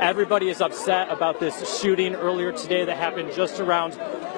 Everybody is upset about this shooting earlier today that happened just around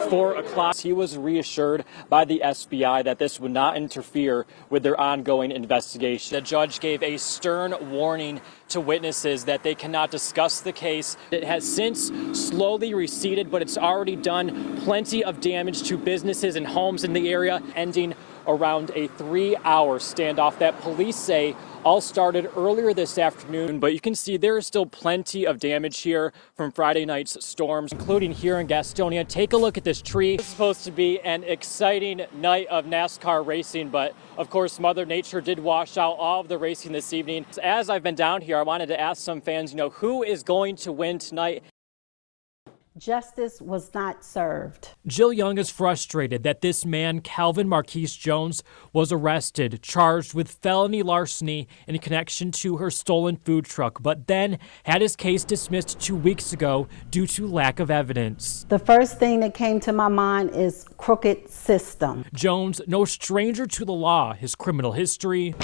4 o'clock. He was reassured by the SBI that this would not interfere with their ongoing investigation. The judge gave a stern warning to witnesses that they cannot discuss the case. It has since slowly receded, but it's already done plenty of damage to businesses and homes in the area, ending around a 3-hour standoff that police say all started earlier this afternoon. But you can see there is still plenty of damage here from Friday night's storms, including here in Gastonia. Take a look at this tree. It's supposed to be an exciting night of NASCAR racing, but of course Mother Nature did wash out all of the racing this evening. As I've been down here, I wanted to ask some fans, who is going to win tonight? Justice was not served. Jill Young is frustrated that this man, Calvin Marquise Jones, was arrested, charged with felony larceny in connection to her stolen food truck, but then had his case dismissed 2 weeks ago due to lack of evidence. The first thing that came to my mind is crooked system. Jones, no stranger to the law, his criminal history,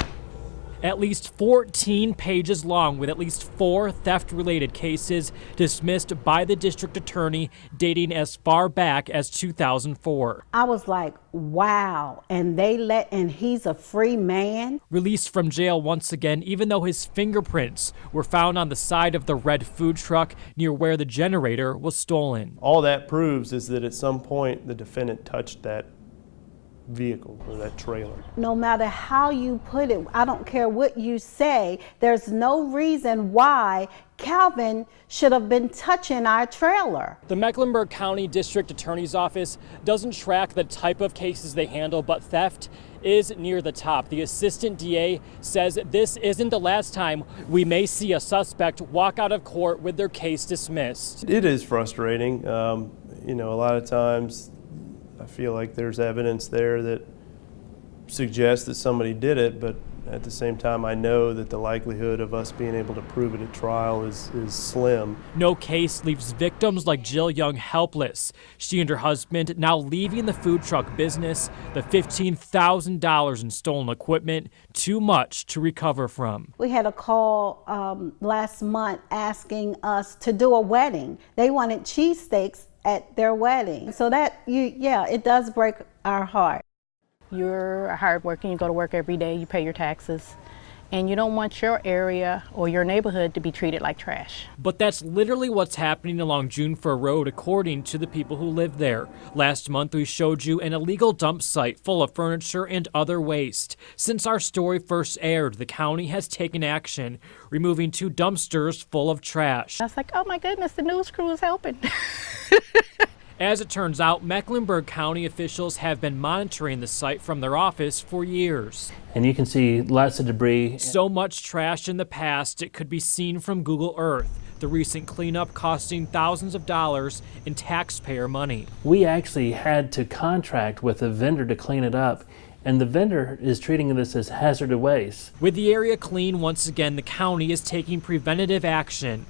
at least 14 pages long, with at least 4 theft-related cases dismissed by the district attorney dating as far back as 2004. I was like, wow, and he's a free man. Released from jail once again, even though his fingerprints were found on the side of the red food truck near where the generator was stolen. All that proves is that at some point the defendant touched that vehicle or that trailer. No matter how you put it, I don't care what you say, there's no reason why Calvin should have been touching our trailer. The Mecklenburg County District Attorney's Office doesn't track the type of cases they handle, but theft is near the top. The assistant DA says this isn't the last time we may see a suspect walk out of court with their case dismissed. It is frustrating. A lot of times I feel like there's evidence there that suggests that somebody did it, but at the same time, I know that the likelihood of us being able to prove it at trial is slim. No case leaves victims like Jill Young helpless. She and her husband now leaving the food truck business, the $15,000 in stolen equipment, too much to recover from. We had a call last month asking us to do a wedding. They wanted cheesesteaks at their wedding. So it does break our heart. You're hardworking, you go to work every day, you pay your taxes, and you don't want your area or your neighborhood to be treated like trash. But that's literally what's happening along June Fur Road, according to the people who live there. Last month, we showed you an illegal dump site full of furniture and other waste. Since our story first aired, the county has taken action, removing 2 dumpsters full of trash. I was like, oh my goodness, the news crew is helping. As it turns out, Mecklenburg County officials have been monitoring the site from their office for years. And you can see lots of debris. So much trash in the past, it could be seen from Google Earth. The recent cleanup costing thousands of dollars in taxpayer money. We actually had to contract with a vendor to clean it up, and the vendor is treating this as hazardous waste. With the area clean once again, the county is taking preventative action.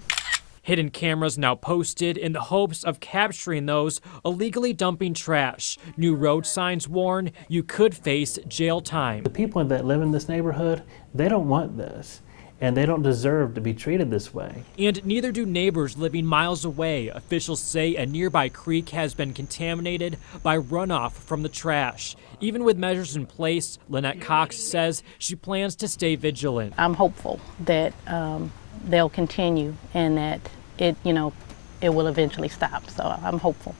Hidden cameras now posted in the hopes of capturing those illegally dumping trash. New road signs warn you could face jail time. The people that live in this neighborhood, they don't want this, and they don't deserve to be treated this way. And neither do neighbors living miles away. Officials say a nearby creek has been contaminated by runoff from the trash. Even with measures in place, Lynette Cox says she plans to stay vigilant. I'm hopeful that they'll continue and that it will eventually stop. So I'm hopeful.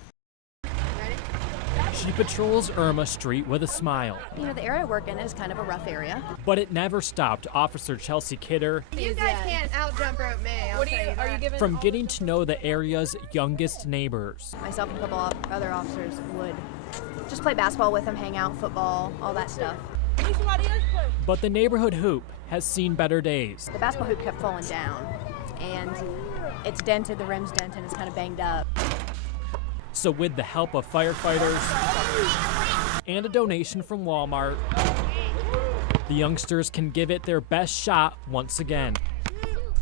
She patrols Irma Street with a smile. The area I work in is kind of a rough area. But it never stopped Officer Chelsea Kidder You guys can't out-jump rope me. Are you giving from getting to know the area's youngest neighbors. Myself and a couple other officers would just play basketball with them, hang out, football, all that stuff. But the neighborhood hoop has seen better days. The basketball hoop kept falling down, and it's dented, the rim's dented, it's kind of banged up. So with the help of firefighters and a donation from Walmart, the youngsters can give it their best shot once again.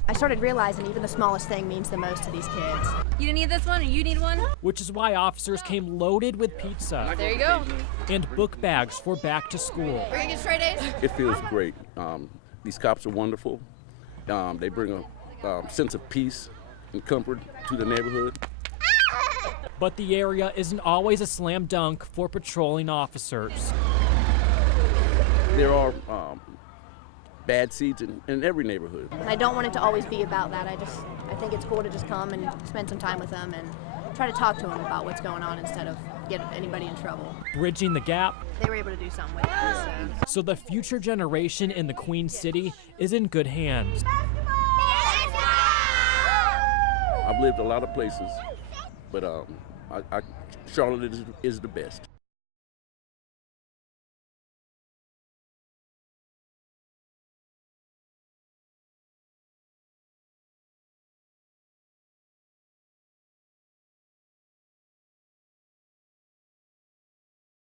I started realizing even the smallest thing means the most to these kids. You need this one or you need one? Which is why officers came loaded with pizza. There you go. And book bags for back to school. We're gonna get straight A's? It feels great. These cops are wonderful. They bring sense of peace and comfort to the neighborhood. But the area isn't always a slam dunk for patrolling officers. There are bad seeds in every neighborhood. I don't want it to always be about that. I think it's cool to just come and spend some time with them and try to talk to them about what's going on instead of get anybody in trouble. Bridging the gap. They were able to do something with it. So the future generation in the Queen City is in good hands. I've lived a lot of places, but Charlotte is the best.